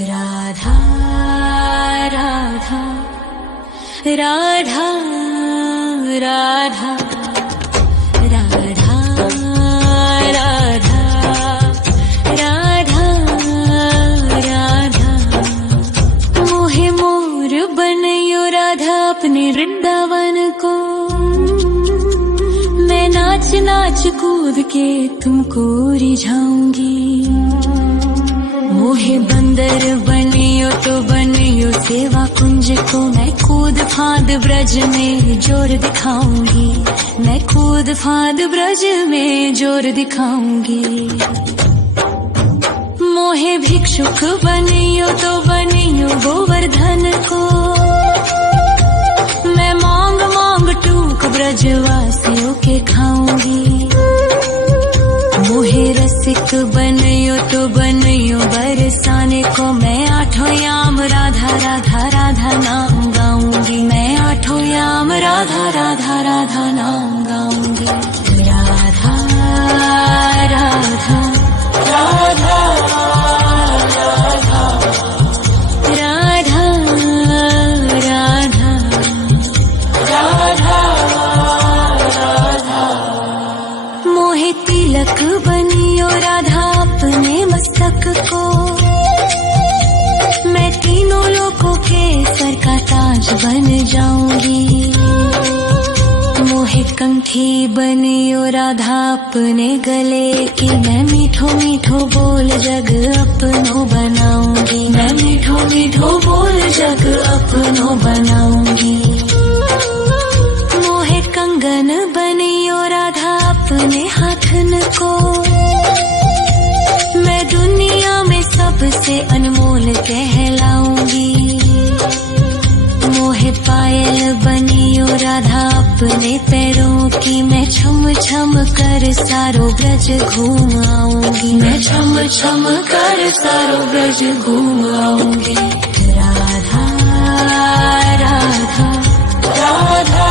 राधा राधा राधा राधा राधा राधा राधा राधा मोहे मोर बनयो राधा अपने वृंदावन को। मैं नाच नाच कूद के तुमको रिझाऊंगी। मोहे बंदर बनियो तो बनियो सेवा कुंज को। मैं कूद फांद ब्रज में जोर दिखाऊंगी। मैं कूद फांद ब्रज में जोर दिखाऊंगी। मोहे भिक्षुक बनियो तो बनियो गोवर्धन को। मैं मांग मांग टूक ब्रजवासियों के खाऊंगी। मोहे रसिक बनियो तो बनियो बरसाने को। मैं आठों याम राधा राधा राधा नाम गाऊंगी। मैं आठों याम राधा राधा राधा नाम गाऊंगी। राधा राधा राधा राधा राधा राधा राधा मोहे तिलक बनियो राधा अपने मस्तक को। मैं तीनों लोगों के सर का ताज बन जाऊंगी। मोहे कंठी बनियो राधा अपने गले की। मैं मीठो मीठो बोल जग अपनो बनाऊंगी। मैं मीठो मीठो बोल जग अपनो बनाऊंगी। मोहे कंगन बनियो राधा अपने हाथन को। मैं दुनिया में सबसे अनमोल कहलाऊंगी। मोहे पायल बनियो राधा अपने पैरों की। मैं छम छम कर सारो ब्रज घूम आऊंगी। मैं छम छम कर सारो ब्रज घूम आऊंगी। राधा राधा राधा राधा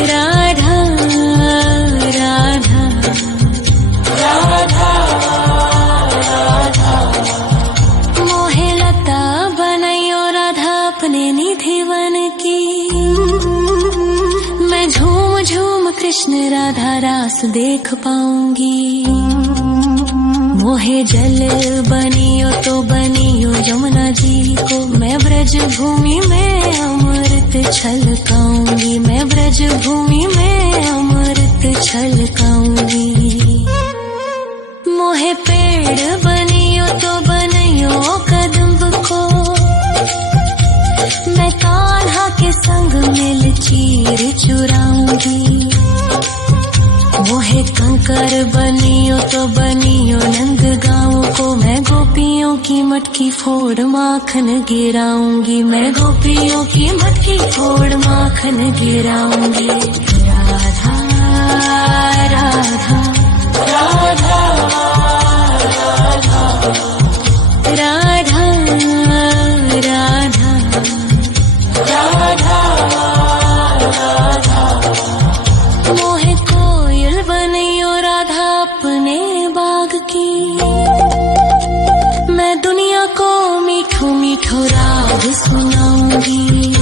राधा राधा राधा राधा मोहे लता बनयो राधा अपने निधिवन की। मैं झूम झूम कृष्ण राधा रास देख पाऊंगी। मोहे जल बनियो तो बनियो यमुना जी को। मैं ब्रज भूमि में अमृत छलकाऊंगी। मैं ब्रज भूमि में अमृत छलकाऊंगी। मोहे पेड़ बनियो तो बनियो कदम्ब को। मैं कान्हा के संग मिल चीर चुराऊंगी। मोहे कंकर बनियो तो बनियो नंद गाँव को। मैं गोपियों की मटकी फोड़ माखन गिराऊंगी। मैं गोपियों की मटकी फोड़ माखन गिराऊंगी। राधा राधा राधा राधा राधा राधा राधा राधा मोहे कोयल बनियो राधा अपने बाग की। मैं दुनिया को मीठो मीठो राग सुनाऊंगी।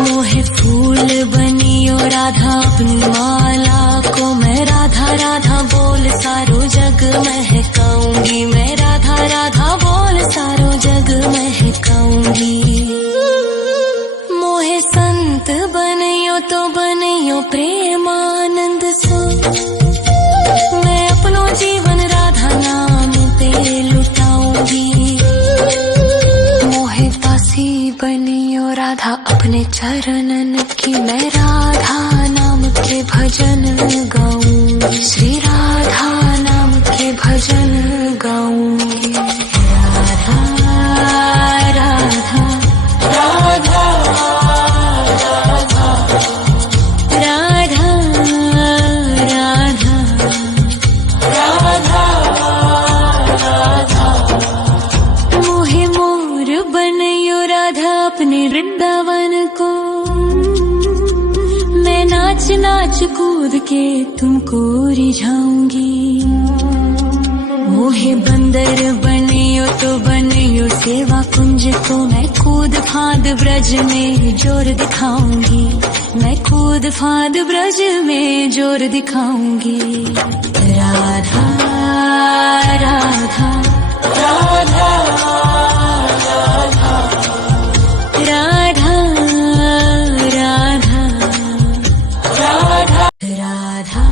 मोहे फूल बनियो राधा अपनी माला को। मैं राधा राधा बोल सारो जग महकाऊंगी। मैं राधा राधा बोल सारो जग महकाऊंगी। मोहे संत बनियो तो बनियो प्रेमानंद सो। मैं अपनो जीवन राधा नाम पे लुटाऊंगी। मोहे दासी बनियो राधा अपने चरणन की। मैं राधा नाम के भजन गाऊंगी। श्री राधा नाम के भजन गाऊंगी। राधा राधा राधा राधा राधा राधा राधा मोहे मोर बनयो राधा अपने वृंदावन को। मैं नाच नाच कूद के तुमको रिझाऊंगी। मोहे मोहे बंदर बनियो तो बनियो सेवा कुंज को मैं कूद फांद ब्रज में जोर दिखाऊंगी, मैं कूद फांद ब्रज में जोर दिखाऊंगी। राधा राधा राधा राधा राधा राधा राधा राधा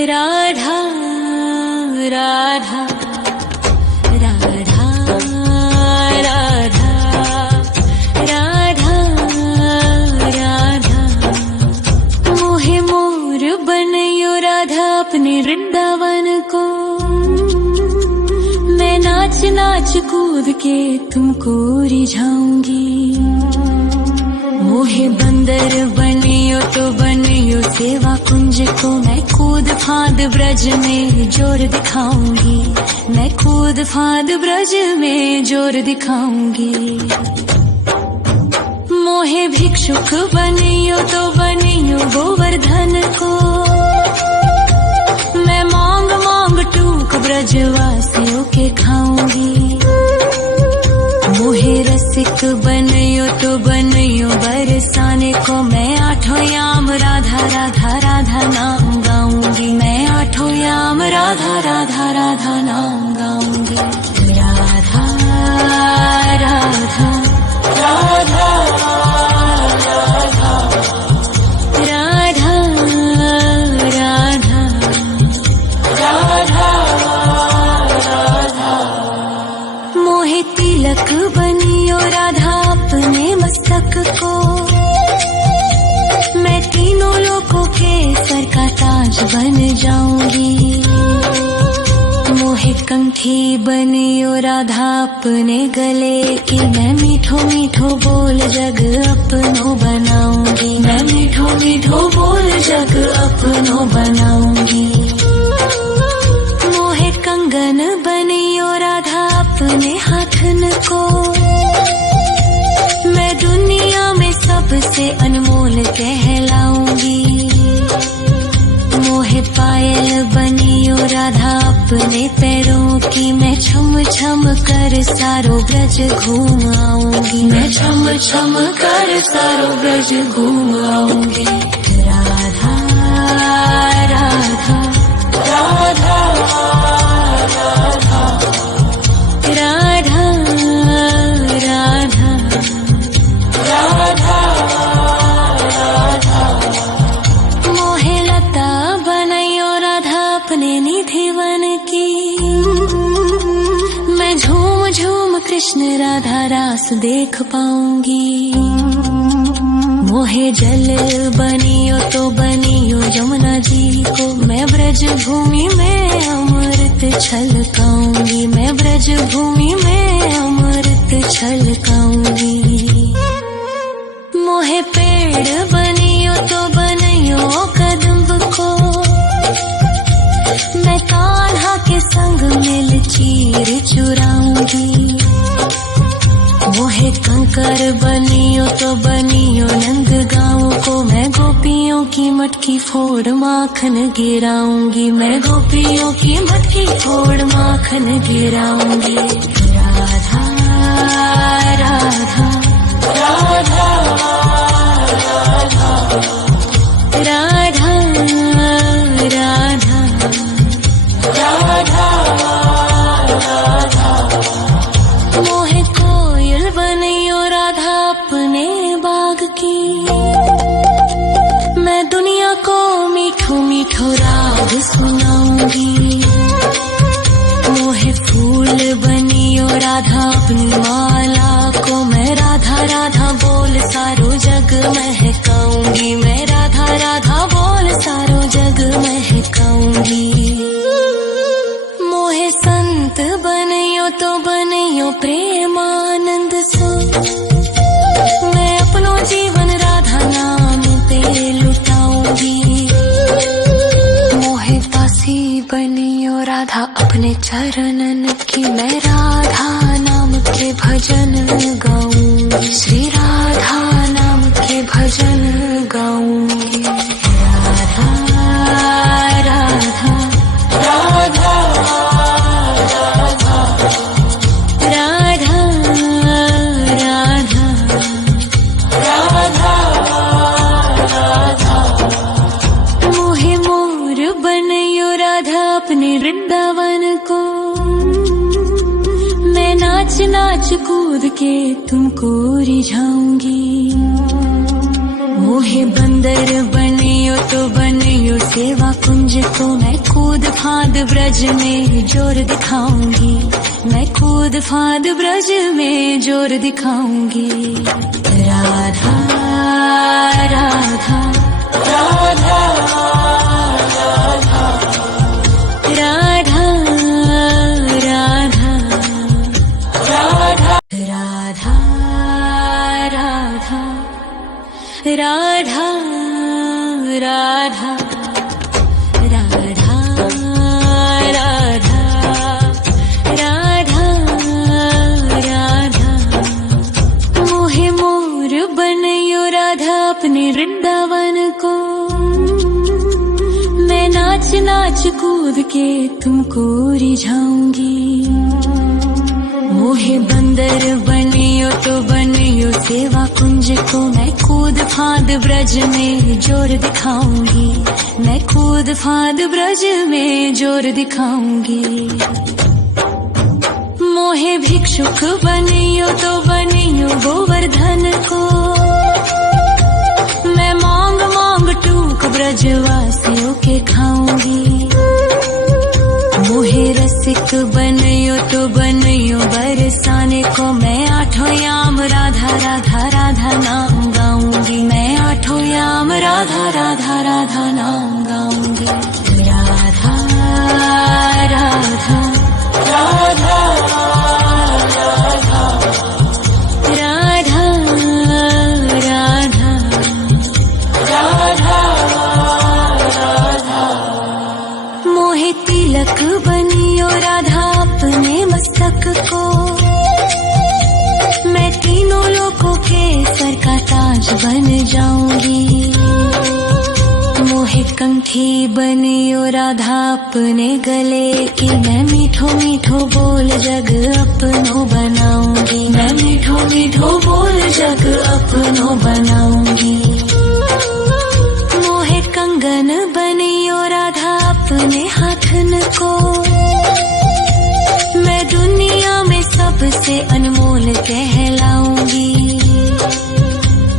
राधा राधा राधा राधा राधा राधा मोहे मोर बनयो राधा अपने वृंदावन को, मैं नाच नाच कूद के तुमको रिझाऊंगी। मोहे बंदर बनियो तो बनियो सेवा कुंज को मैं कूद फांद ब्रज में जोर दिखाऊंगी, मैं कूद फांद ब्रज में जोर दिखाऊंगी। मोहे भिक्षुक बनियो तो बनियो गोवर्धन को, मैं मांग मांग टूक ब्रजवासियों के खाऊंगी। मोहे रसिक बनयो तो बनयो बरसाने को मैं आठों याम राधा राधा राधा नाम गाऊंगी, मैं आठों याम राधा राधा राधा नाम गाऊंगी। राधा राधा राधा राधा राधा राधा राधा मोहे तिलक बनियो राधा अपने मस्तक को, मैं तीनों लोगों के सर का ताज बन जाऊंगी। मोहे कंठी बनियो राधा अपने गले की, मैं मीठो मीठो बोल जग अपनो बनाऊंगी, मैं मीठो मीठो बोल जग अपनो बनाऊंगी। मोहे कंगन बनियो राधा अपने हाथन को, मैं दुनिया में सबसे अनमोल कहलाऊंगी। मोहे पायल बनियो राधा अपने पैरों की, मैं छम छम कर सारो ब्रज घूम आऊंगी, मैं छम छम कर सारो ब्रज घूम आऊंगी। राधा राधा राधा राधा राधा राधा राधा मोहे लता बनयो राधा अपने निधि वन की, मैं झूम झूम कृष्ण राधा रास देख पाऊंगी। मोहे जल बनियो तो बनियो यमुना जी को, मैं ब्रज भूमि में अमृत छलकाऊंगी, मैं ब्रज भूमि में अमृत छलकाऊंगी। मोहे पेड़ बनियो तो बनियो कदम्ब को, मैं कान्हा के संग मिल चीर चुराऊंगी। मोहे कंकर बनियो तो बनियो नंद गाँव को, मैं गोपियों की मटकी फोड़ माखन गिराऊंगी, मैं गोपियों की मटकी फोड़ माखन गिराऊंगी। राधा राधा राधा राधा राधा राधा राधा मोहे कोयल बनियो राधा अपने बाग की, मैं दुनिया को मीठो मीठो राग सुनाऊंगी। मोहे फूल बनियो राधा अपनी माला को, मैं राधा राधा बोल सारो जग महकाऊंगी, मैं राधा राधा बोल सारो जग महकाऊंगी। मोहे संत बनियो तो बनियो प्रेमानंद सो, मैं अपनो जीवन राधा नाम पे लुटाऊंगी। मोहे दासी बनियो राधा अपने चरणन की, मैं राधा नाम के भजन गाऊंगी, श्री राधा नाम के भजन गाऊंगी। राधा राधा राधा अपने वृंदावन को। मैं नाच नाच कूद के तुमको रिझाऊंगी। मोहे बंदर बनियो तो बनियो सेवा कुंज को। मैं कूद फांद ब्रज में जोर दिखाऊंगी। मैं कूद फांद ब्रज में जोर दिखाऊंगी। राधा राधा राधा राधा राधा राधा राधा राधा राधा राधा राधा राधा राधा मोहे मोर बनयो राधा अपने वृंदावन को। मैं नाच नाच कूद के तुमको रिझाऊंगी। मोहे बंदर बनियो तो बनियो सेवा कुंज को। मैं कूद फांद ब्रज में जोर दिखाऊंगी। मैं कूद फांद ब्रज में जोर दिखाऊंगी। मोहे भिक्षुक बनियो तो बनियो गोवर्धन को। मैं मांग मांग टूक ब्रजवासियों के खाऊंगी। मोहे रसिक बनियो तो बनियो बरसाने को। मैं आठों याम राधा राधा राधा नाम गाऊंगी। मैं आठों याम राधा राधा राधा नाम गाऊंगी। राधा राधा राधा राधा राधा राधा राधा मोहे तिलक बनियो राधा अपने मस्तक को। मैं तीनों लोगों के सर का ताज बन जाऊंगी। मोहे कंठी बनियो राधा अपने गले की। मैं मीठो मीठो बोल जग अपनो बनाऊंगी। मैं मीठो मीठो बोल जग अपनो बनाऊंगी। मोहे कंगन बनियो राधा अपने हाथन को। मैं दुनिया में सबसे अनमोल कहलाऊंगी।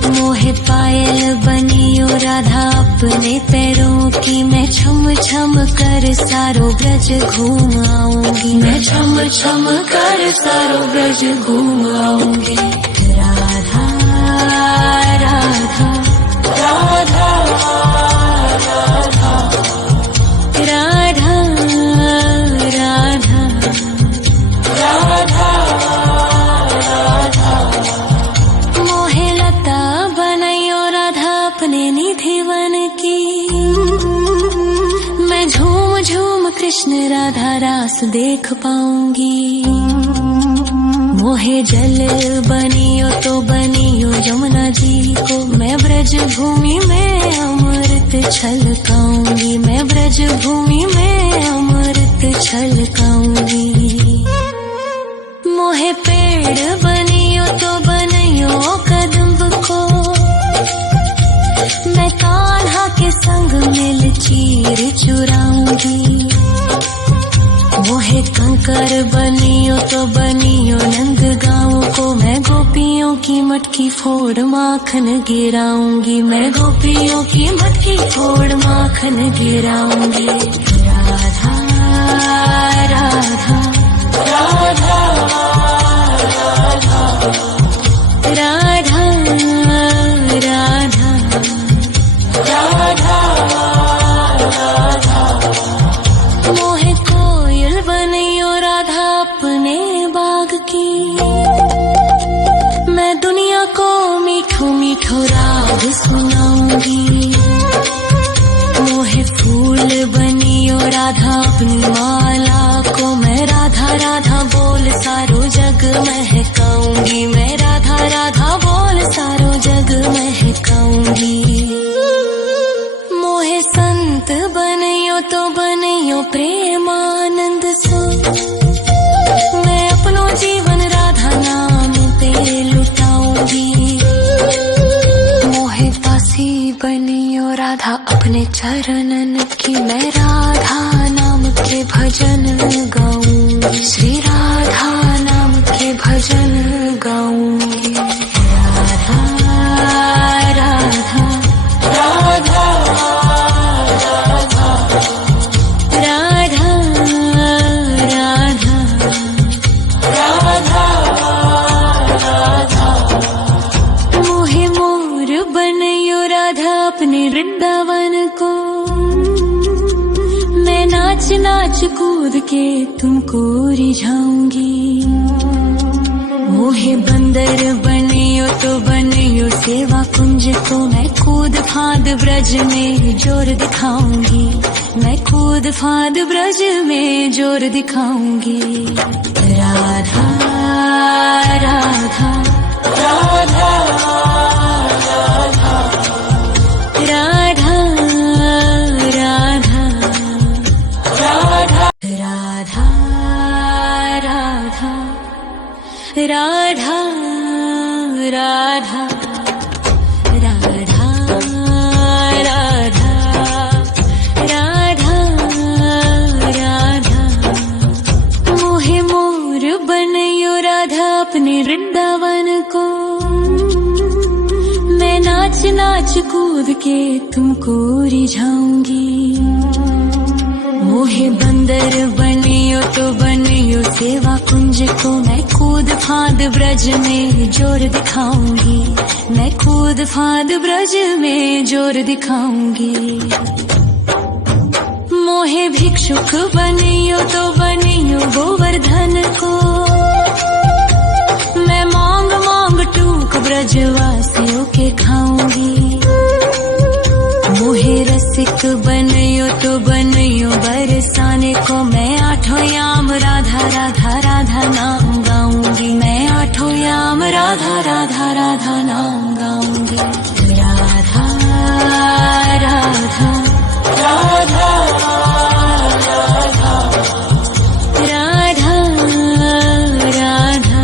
मोहे पायल बनियो राधा अपने पैरों की। मैं छम छम कर सारो ब्रज घूम आऊंगी। मैं छम छम कर सारो ब्रज घूम आऊंगी। राधा राधा राधा राधा राधा राधा राधा मोहे लता बनयो राधा अपने निधिवन की। मैं झूम झूम कृष्ण राधा रास देख पाऊंगी। मोहे जल बनियो तो बनियो यमुना जी को। मैं ब्रज भूमि में अमृत छलकाऊंगी। मैं ब्रज भूमि में अमृत छलकाऊंगी। मोहे पेड़ बनियो तो बनियो कदम्ब को। मैं कान्हा के संग मिल चीर चुराऊंगी। मोहे कंकर बनियो तो बनियो नंद गाँव को। मैं गोपियों की मटकी फोड़ माखन गिराऊंगी। मैं गोपियों की मटकी फोड़ माखन गिराऊंगी। राधा राधा राधा राधा राधा राधा राधा मोहे कोयल बनियो राधा अपने बाग की। मैं दुनिया को मीठो मीठो राग सुनाऊंगी। मोहे फूल बनियो राधा अपनी माला को। मैं राधा राधा बोल सारो जग महकाऊंगी। मैं राधा राधा बोल सारो जग महकाऊंगी। मोहे संत बनियो तो बनियो प्रेमानंद सो। मैं अपनो जीवन राधा नाम पे लुटाऊंगी। मोहे दासी बनियो राधा अपने चरणन की। मैं राधा नाम नाच कूद के तुमको रिझाऊंगी। मोहे बंदर बनियो तो बनियो सेवा कुंज को, मैं कूद फांद ब्रज में जोर दिखाऊंगी। मैं कूद फांद ब्रज में जोर दिखाऊंगी। राधा राधा राधा राधा राधा राधा राधा राधा राधा राधा राधा राधा राधा मोहे मोर बनयो राधा अपने वृंदावन को। मैं नाच नाच कूद के तुमको रिझाऊंगी। मोहे बंदर बनियो तो बनियो सेवा कुंज को, मैं कूद फांद ब्रज में जोर दिखाऊंगी। मैं कूद फांद ब्रज में जोर दिखाऊंगी। मोहे भिक्षुक बनियो तो बनियो गोवर्धन को, मैं मांग मांग टूक ब्रजवासियों के खाऊंगी। मोहे रसिक बनियो तो बनियो बरसाने को, मैं आठों याम राधा राधा राधा नाम गाऊंगी। मैं आठों याम राधा राधा राधा नाम गाऊंगी। राधा राधा राधा राधा राधा राधा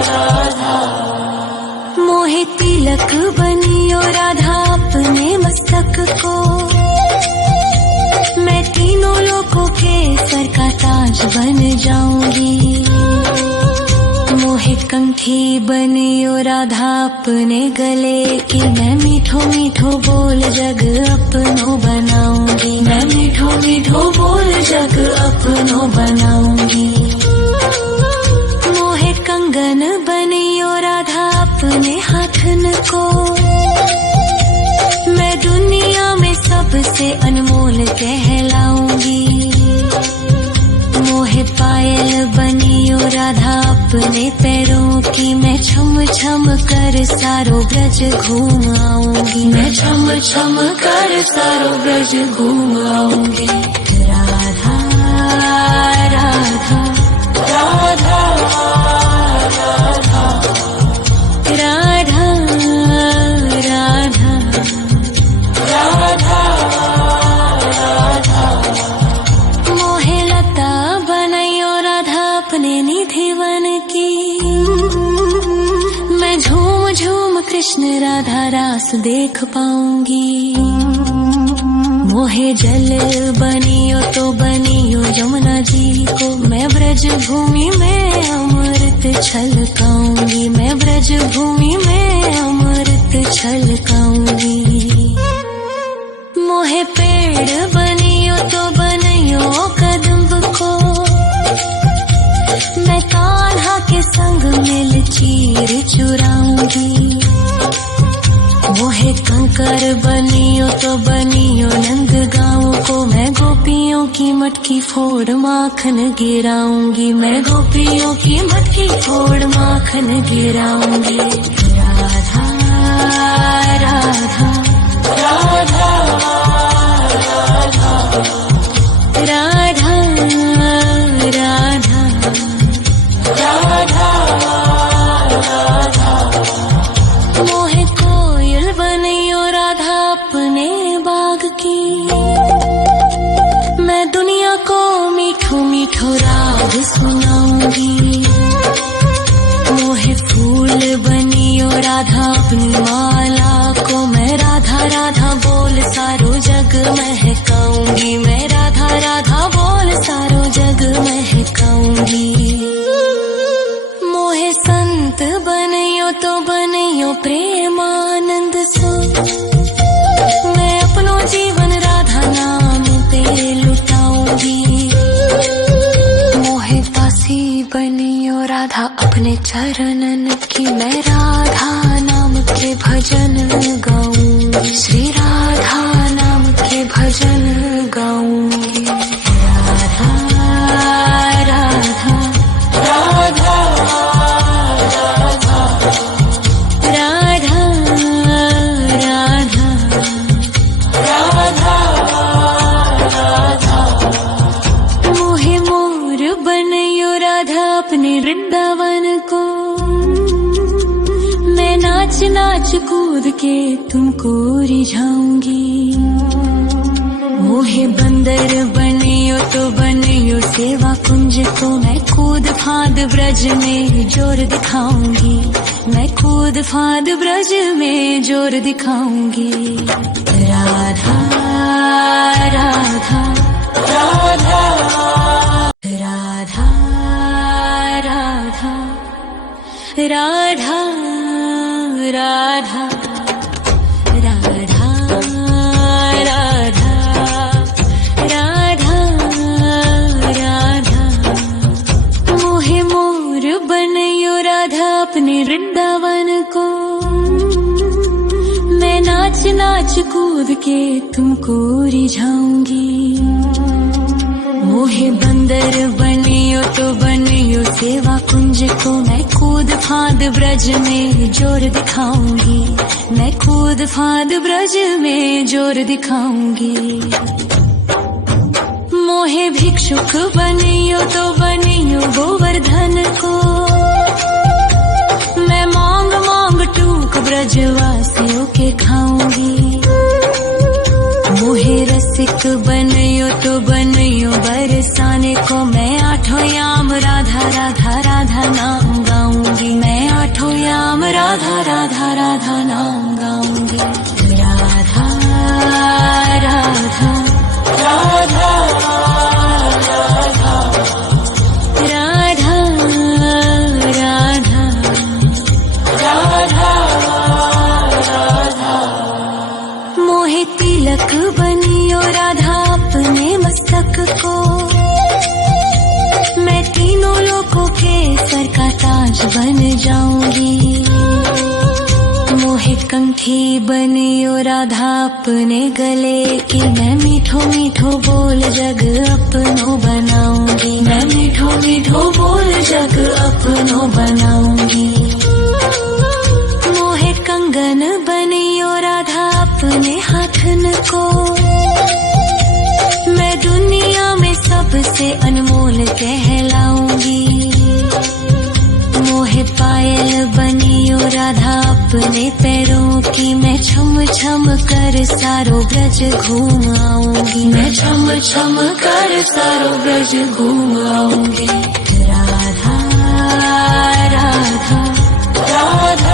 राधा मोहे तिलक बनियो राधा अपने मस्तक को, मैं तीनों लोगों के सर का ताज बन जाऊंगी। मोहे कंठी बनियो राधा अपने गले की, मैं मीठो मीठो बोल जग अपनो बनाऊंगी। मैं मीठो मीठो बोल जग अपनो बनाऊंगी। मोहे कंगन बनियो राधा अपने हाथन को, मैं दुनिया में सबसे अनमोल कहलाऊंगी। मोहे पायल बनियो राधा अपने पैरों की, मैं छम छम कर सारो ब्रज घूम आऊंगी। मैं छम छम कर सारो ब्रज घूम आऊंगी। राधा राधा राधा राधा राधा राधा राधा मोहे लता बनयो राधा अपने निधि वन की, मैं झूम झूम कृष्ण राधा रास देख पाऊंगी। मोहे जल बनियो तो बनियो यमुना जी को, मैं ब्रज भूमि में अमृत छलकाऊंगी। मैं ब्रज भूमि में अमृत छलकाऊंगी। मोहे पेड़ बनियो तो बनियो कदम्ब को, मैं कान्हा के संग मिल चीर चुराऊंगी। मोहे कंकर बनियो तो बनियो नंद गाँव को, मैं गोपियों की मटकी फोड़ माखन गिराऊंगी। मैं गोपियों की मटकी फोड़ माखन गिराऊंगी। राधा राधा राधा राधा राधा राधा राधा मोहे कोयल बनियो राधा अपने बाग की, मैं दुनिया को मीठो मीठो राग सुनाऊंगी। मोहे फूल बनियो राधा अपनी माला को, मैं राधा राधा बोल सारो जग महकाऊंगी। मैं राधा राधा बोल सारो जग महकाऊंगी। मोहे संत बनियो तो बनियो प्रेमानंद सो, मैं अपनो जीवन राधा नाम पे लुटाऊंगी। मोहे दासी बनियो राधा अपने चरणन की, मैं राधा नाम के भजन गाऊं। श्री राधा नाम के भजन कूद के तुमको रिझाऊंगी। मोहे बंदर बनियो तो बनियो सेवा कुंज को, मैं कूद फांद ब्रज में जोर दिखाऊंगी। मैं कूद फांद ब्रज में जोर दिखाऊंगी। राधा राधा राधा राधा राधा राधा राधा राधा राधा राधा राधा। मोहे मोर बनयो राधा अपने वृंदावन को, मैं नाच नाच कूद के तुमको रिझाऊंगी। मोहे बंदर बनियो तो बनियो सेवा कुंज को, मैं कूद फांद ब्रज में जोर दिखाऊंगी। मैं कूद फांद ब्रज में जोर दिखाऊंगी। मोहे भिक्षुक बनियो तो बनियो गोवर्धन को, मैं मांग मांग टूक ब्रजवासियों के खाऊंगी। मोहे रसिक बनियो तो बनियो बरसाने को, मैं आठों याम राधा राधा राधा नाम गाऊंगी। मैं आठों याम राधा राधा राधा नाम गाऊंगी। राधा राधा राधा राधा राधा राधा राधा। मोहे तिलक बनियो राधा अपने मस्तक को, मैं तीनों लोगों के सर का ताज बन जाऊंगी। मोहे कंठी बनियो राधा अपने गले की, मैं मीठो मीठो बोल जग अपनो बनाऊंगी। मैं मीठो मीठो बोल जग अपनो बनाऊंगी। मोहे कंगन बनियो राधा अपने हाथन को, मैं दुनिया में सबसे अनमोल कहलाऊंगी। मोहे पायल बनियो राधा अपने पैरों की, मैं छम छम कर सारो ब्रज घूम आऊंगी। मैं छम छम कर सारो ब्रज घूम आऊंगी। राधा राधा राधा।